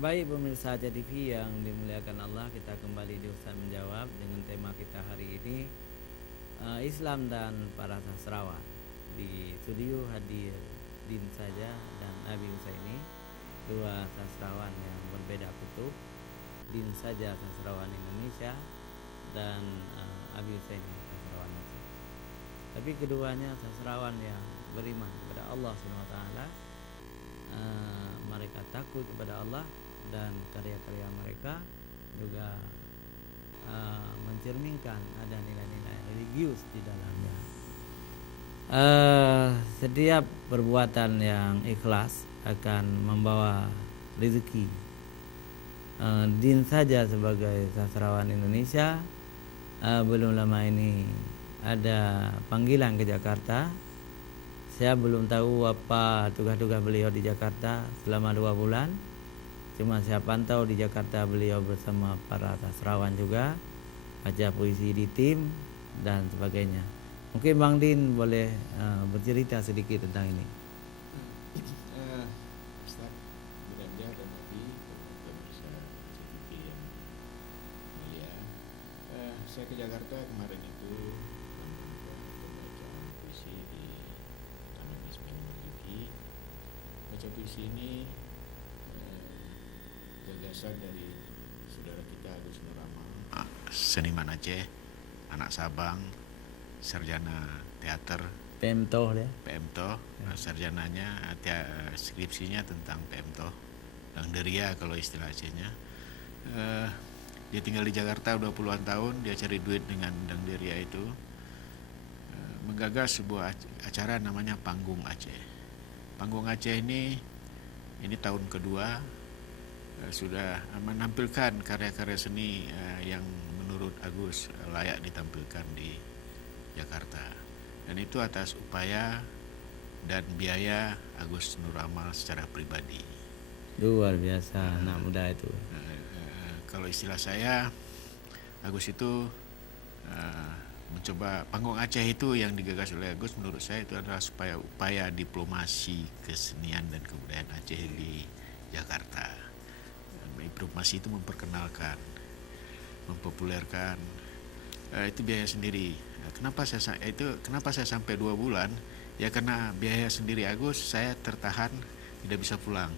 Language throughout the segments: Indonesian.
Baik pemirsa Aja TV yang dimuliakan Allah, kita kembali di Ustaz Menjawab dengan tema kita hari ini, Islam dan para sastrawan. Di studio hadir Din Saja dan Abi Husaini, dua sastrawan yang berbeda kutub. Din Saja sastrawan Indonesia dan Abi Husaini sastrawan Aceh. Tapi keduanya sastrawan yang beriman kepada Allah SWT. Mereka takut kepada Allah dan karya-karya mereka juga mencerminkan ada nilai-nilai religius di dalamnya. Setiap perbuatan yang ikhlas akan membawa rezeki. Din Saja sebagai sastrawan Indonesia belum lama ini ada panggilan ke Jakarta. Saya belum tahu apa tugas-tugas beliau di Jakarta selama 2 bulan. Cuma saya pantau di Jakarta beliau bersama para sastrawan juga, baca puisi di tim dan sebagainya. Mungkin Bang Din boleh bercerita sedikit tentang ini. Ustaz Miranda dan Nabi, pemirsa CTV yang mulia, saya ke Jakarta kemarin itu pembacaan puisi di Taman Ismail Marzuki. Baca puisi ini gagasan dari saudara kita Agus Nur Amal, seniman Aceh, anak Sabang, sarjana teater, PMTOH ya. PMTOH, sarjananya, skripsinya tentang PMTOH, Dangderia kalau istilah Acehnya. Dia tinggal di Jakarta udah puluhan tahun, dia cari duit dengan Dangderia itu. Menggagas sebuah acara namanya Panggung Aceh. Panggung Aceh ini tahun kedua, sudah menampilkan karya-karya seni yang menurut Agus layak ditampilkan di Jakarta. Dan itu atas upaya dan biaya Agus Nur Amal secara pribadi. Luar biasa anak muda itu. Kalau istilah saya, Agus itu mencoba Panggung Aceh itu yang digagas oleh Agus, menurut saya itu adalah supaya upaya diplomasi kesenian dan kebudayaan Aceh di Jakarta. Diplomasi itu memperkenalkan, mempopulerkan, itu biaya sendiri. Kenapa saya sampai 2 bulan? Ya karena biaya sendiri Agus, saya tertahan tidak bisa pulang.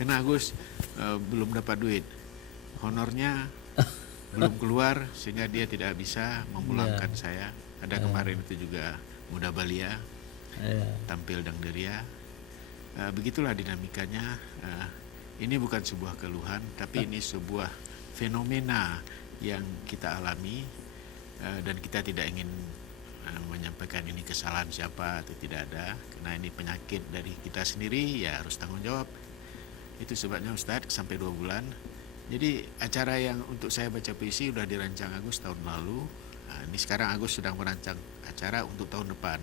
Karena Agus belum dapat duit, honornya belum keluar sehingga dia tidak bisa memulangkan saya. Ada kemarin itu juga Muda Balia tampil Dangderia. Begitulah dinamikanya. Ini bukan sebuah keluhan, tapi ini sebuah fenomena yang kita alami, dan kita tidak ingin menyampaikan ini kesalahan siapa atau tidak ada, karena ini penyakit dari kita sendiri, ya harus tanggung jawab. Itu sebabnya Ustadz sampai 2 bulan. Jadi acara yang untuk saya baca puisi udah dirancang Agus tahun lalu. Ini sekarang Agus sedang merancang acara untuk tahun depan.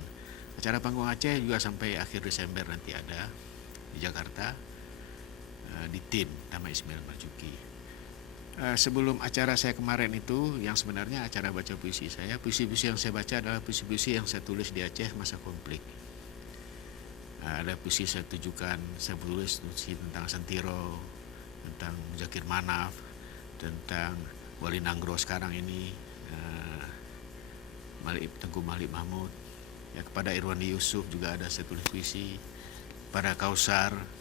Acara Panggung Aceh juga sampai akhir Desember nanti ada di Jakarta, di tim Taman Ismail Marzuki. Sebelum acara saya kemarin itu, yang sebenarnya acara baca puisi saya, puisi-puisi yang saya baca adalah puisi-puisi yang saya tulis di Aceh masa konflik. Ada puisi saya tulis puisi tentang Santiro, tentang Zakir Manaf, tentang Wali Nanggro sekarang ini, Tengku Malik Mahmud. Ya, kepada Irwandi Yusuf juga ada saya tulis puisi. Pada Kausar,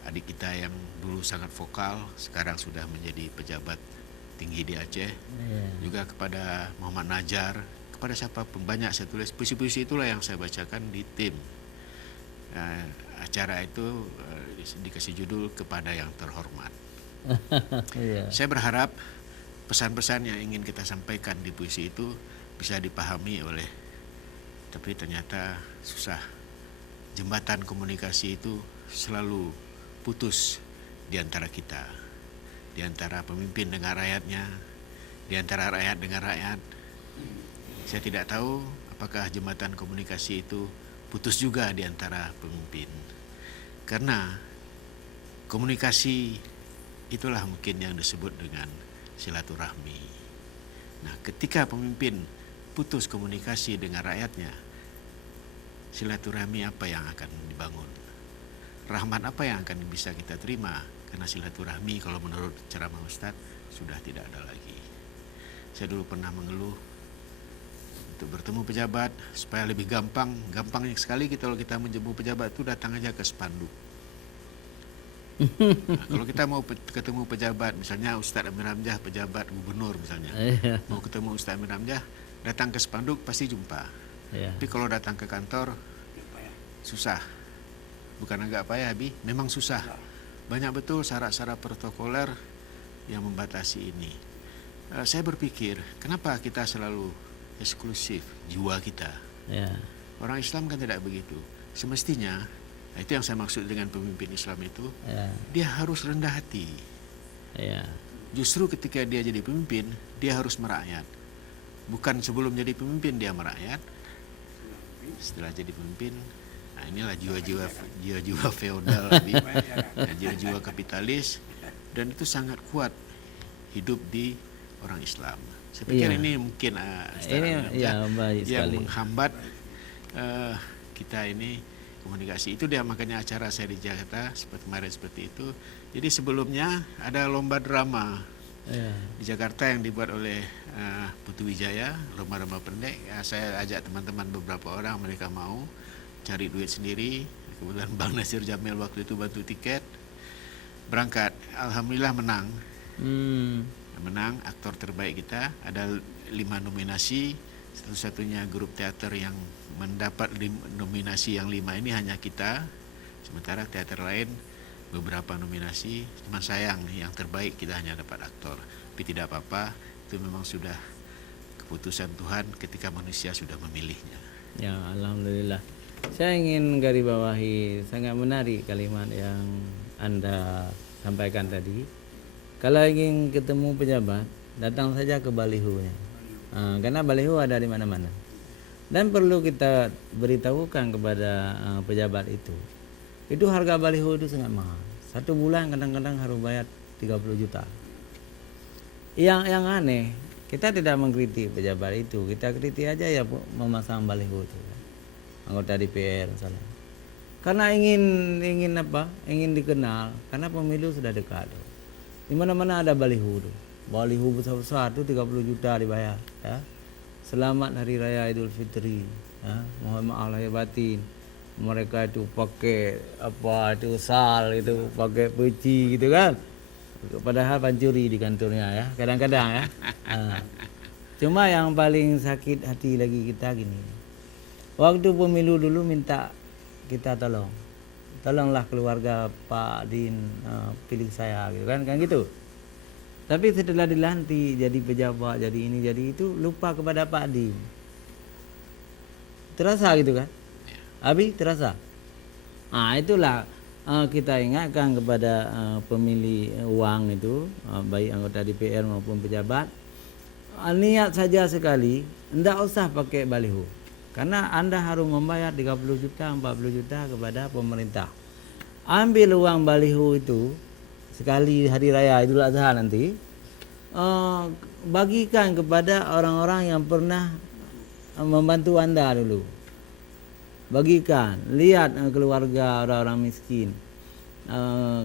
adik kita yang dulu sangat vokal, sekarang sudah menjadi pejabat tinggi di Aceh. Juga kepada Muhammad Najar, kepada siapapun banyak saya tulis. Puisi-puisi itulah yang saya bacakan di tim. Acara itu dikasih judul Kepada Yang Terhormat. Saya berharap pesan-pesan yang ingin kita sampaikan di puisi itu bisa dipahami tapi ternyata susah. Jembatan komunikasi itu selalu putus di antara kita, di antara pemimpin dengan rakyatnya, di antara rakyat dengan rakyat. Saya tidak tahu apakah jembatan komunikasi itu putus juga di antara pemimpin, karena komunikasi itulah mungkin yang disebut dengan silaturahmi. Nah, ketika pemimpin putus komunikasi dengan rakyatnya, silaturahmi apa yang akan dibangun? rahmat apa yang akan bisa kita terima? Karena silaturahmi kalau menurut ceramah Ustadz sudah tidak ada lagi. Saya dulu pernah mengeluh untuk bertemu pejabat supaya lebih gampang sekali kalau kita menjemput pejabat itu datang aja ke spanduk. Nah, kalau kita mau ketemu pejabat, misalnya Ustadz Amir Hamzah, pejabat gubernur misalnya, mau ketemu Ustadz Amir Hamzah, datang ke spanduk pasti jumpa. Tapi kalau datang ke kantor susah. Bukan agak payah, Bi, memang susah. Banyak betul syarat-syarat protokoler yang membatasi ini. Saya berpikir, kenapa kita selalu eksklusif jiwa kita? Orang Islam kan tidak begitu. Semestinya, itu yang saya maksud dengan pemimpin Islam itu, dia harus rendah hati. Justru ketika dia jadi pemimpin, dia harus merakyat. Bukan sebelum jadi pemimpin dia merakyat, setelah jadi pemimpin, nah inilah jiwa-jiwa feodal, jiwa-jiwa kapitalis, dan itu sangat kuat hidup di orang Islam. Saya pikir ini mungkin yang menghambat kita ini komunikasi. Itu dia makanya acara saya di Jakarta seperti kemarin seperti itu. Jadi sebelumnya ada lomba drama di Jakarta yang dibuat oleh Putu Wijaya, lomba-lomba pendek. Saya ajak teman-teman beberapa orang, mereka mau cari duit sendiri. Kebetulan Bang Nasir Jamil waktu itu bantu tiket, berangkat. Alhamdulillah menang. Menang aktor terbaik kita, ada 5 nominasi. Satu-satunya grup teater yang mendapat nominasi yang 5 ini hanya kita. Sementara teater lain beberapa nominasi. Cuma sayang yang terbaik kita hanya dapat aktor. Tapi tidak apa-apa, itu memang sudah keputusan Tuhan ketika manusia sudah memilihnya. Ya, alhamdulillah. Saya ingin garis bawahi, sangat menarik kalimat yang Anda sampaikan tadi. Kalau ingin ketemu pejabat, datang saja ke balihonya. Karena baliho ada di mana-mana. Dan perlu kita beritahukan kepada pejabat itu harga baliho itu sangat mahal. 1 bulan kadang-kadang harus bayar 30 juta. Yang aneh, kita tidak mengkritik pejabat itu, kita kritik aja ya memasang baliho itu. Anggota DPR misalnya. Karena ingin apa? Ingin dikenal, karena pemilu sudah dekat. Di mana-mana ada baliho tuh. Baliho besar-besar tuh 30 juta dibayar, ya. Selamat Hari Raya Idul Fitri, ya. Mohon maaf lahir batin. Mereka itu pakai apa itu sal, itu pakai peci gitu kan. Padahal pancuri di kantornya ya, kadang-kadang ya. Cuma yang paling sakit hati lagi kita gini. Waktu pemilu dulu minta kita tolonglah keluarga Pak Din pilih saya gitu kan gitu. Tapi setelah dilantik jadi pejabat, jadi ini jadi itu, lupa kepada Pak Din. Terasa gitu kan? Abi terasa. Itulah kita ingatkan kepada pemilih uang itu, baik anggota DPR maupun pejabat, niat saja sekali, tidak usah pakai baliho. Karena Anda harus membayar 30 juta, 40 juta kepada pemerintah. Ambil uang baliho itu sekali hari raya Idul Adha nanti, bagikan kepada orang-orang yang pernah membantu Anda dulu. Bagikan, lihat keluarga orang-orang miskin,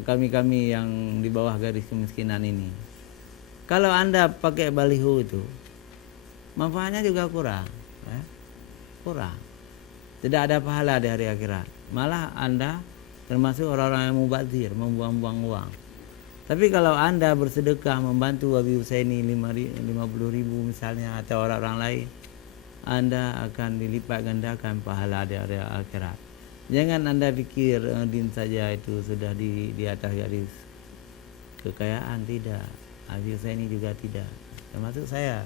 kami-kami yang di bawah garis kemiskinan ini. Kalau Anda pakai baliho itu, manfaatnya juga kurang. Kurang. Tidak ada pahala di hari akhirat. Malah Anda termasuk orang-orang yang mubazir, membuang-buang uang. Tapi kalau Anda bersedekah membantu Wabi Husaini 50.000 misalnya, atau orang-orang lain, Anda akan dilipat gandakan pahala di hari akhirat. Jangan Anda pikir din saja itu sudah di atas garis kekayaan. Tidak. Wabi Husaini juga tidak. Termasuk saya.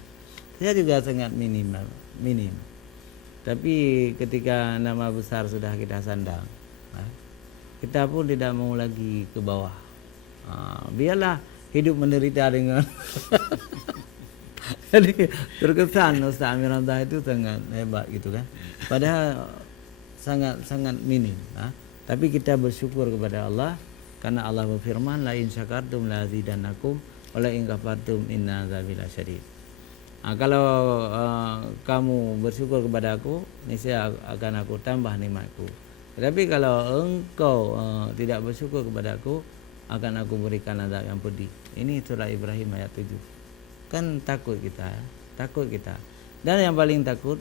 Saya juga sangat minim. Tapi ketika nama besar sudah kita sandang, kita pun tidak mau lagi ke bawah. Biarlah hidup menderita dengan jadi terkesan Ustaz Amir Hamzah itu sangat hebat gitu kan. Padahal sangat minim. Tapi kita bersyukur kepada Allah karena Allah berfirman, la in syakartum la azidannakum wa la in kafartum inna azabi lasyadid. Kalau kamu bersyukur kepada aku, niscaya akan aku tambah nikmatku. Tetapi kalau engkau tidak bersyukur kepadaku, akan aku berikan azab yang pedih. Ini surah Ibrahim ayat 7. Kan takut kita, takut kita. Dan yang paling takut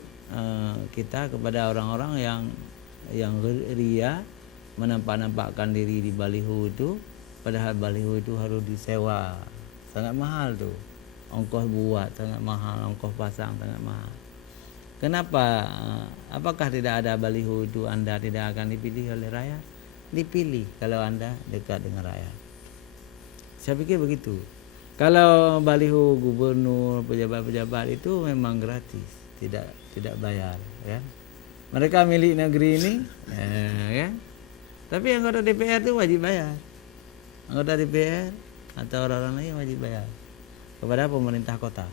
kita kepada orang-orang yang ria, menampak-nampakkan diri di baliho itu, padahal baliho itu harus disewa, sangat mahal tuh. Ongkos buat sangat mahal, ongkos pasang sangat mahal. Kenapa? Apakah tidak ada baliho itu Anda tidak akan dipilih oleh rakyat? Dipilih kalau Anda dekat dengan rakyat. Saya pikir begitu. Kalau baliho gubernur, pejabat-pejabat itu memang gratis, tidak bayar, ya. Mereka milik negeri ini, ya. Tapi anggota DPR itu wajib bayar. Anggota DPR atau orang-orang lain wajib bayar kepada pemerintah kota.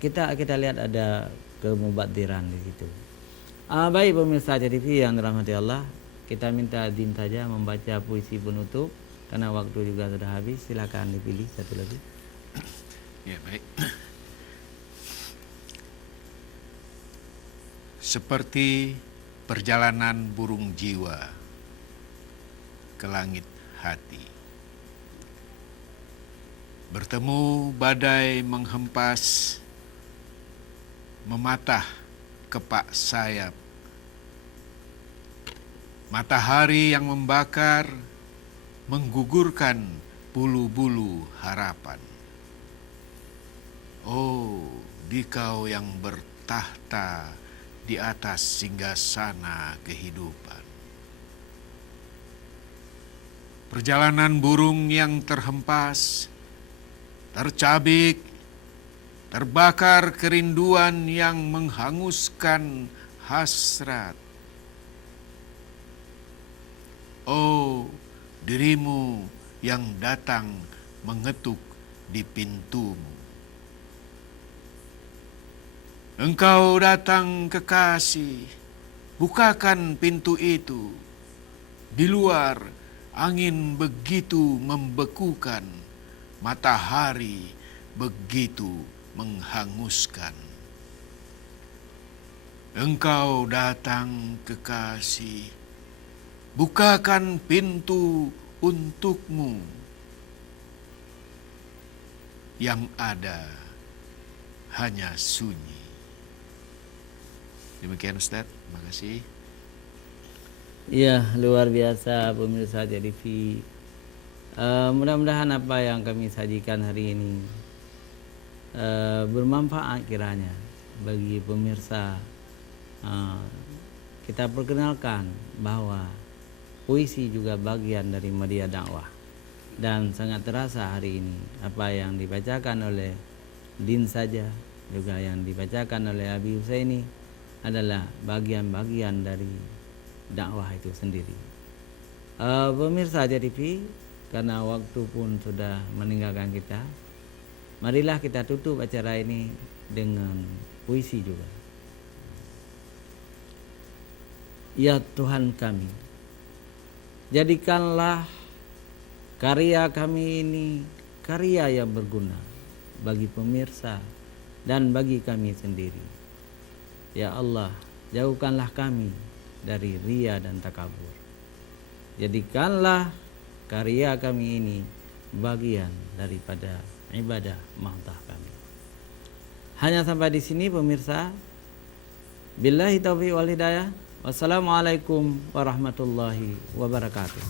Kita lihat ada kemubadiran di situ. Baik pemirsa TV yang dirahmati Allah, kita minta Din saja membaca puisi penutup karena waktu juga sudah habis. Silakan dipilih satu lagi. Ya, baik. Seperti perjalanan burung jiwa ke langit hati, bertemu badai menghempas, mematah kepak sayap, matahari yang membakar, menggugurkan bulu-bulu harapan. Oh, dikau yang bertahta di atas singgasana kehidupan. Perjalanan burung yang terhempas, tercabik, terbakar kerinduan yang menghanguskan hasrat. Oh, dirimu yang datang mengetuk di pintumu. Engkau datang kekasih, bukakan pintu itu. Di luar angin begitu membekukan, matahari begitu menghanguskan. Engkau datang kekasih, bukakan pintu untukmu. Yang ada hanya sunyi. Demikian Ustaz, terima kasih. Iya, luar biasa pemirsa TV. Mudah-mudahan apa yang kami sajikan hari ini bermanfaat kiranya bagi pemirsa. Kita perkenalkan bahwa puisi juga bagian dari media dakwah, dan sangat terasa hari ini apa yang dibacakan oleh Din saja, juga yang dibacakan oleh Abi Husaini adalah bagian-bagian dari dakwah itu sendiri. Pemirsa TV, karena waktu pun sudah meninggalkan kita, marilah kita tutup acara ini dengan puisi juga. Ya Tuhan kami, jadikanlah karya kami ini karya yang berguna bagi pemirsa dan bagi kami sendiri. Ya Allah, jauhkanlah kami dari ria dan takabur. Jadikanlah karya kami ini bagian daripada ibadah mahdah kami. Hanya sampai di sini pemirsa. Billahi taufiq wal hidayah. Wassalamualaikum warahmatullahi wabarakatuh.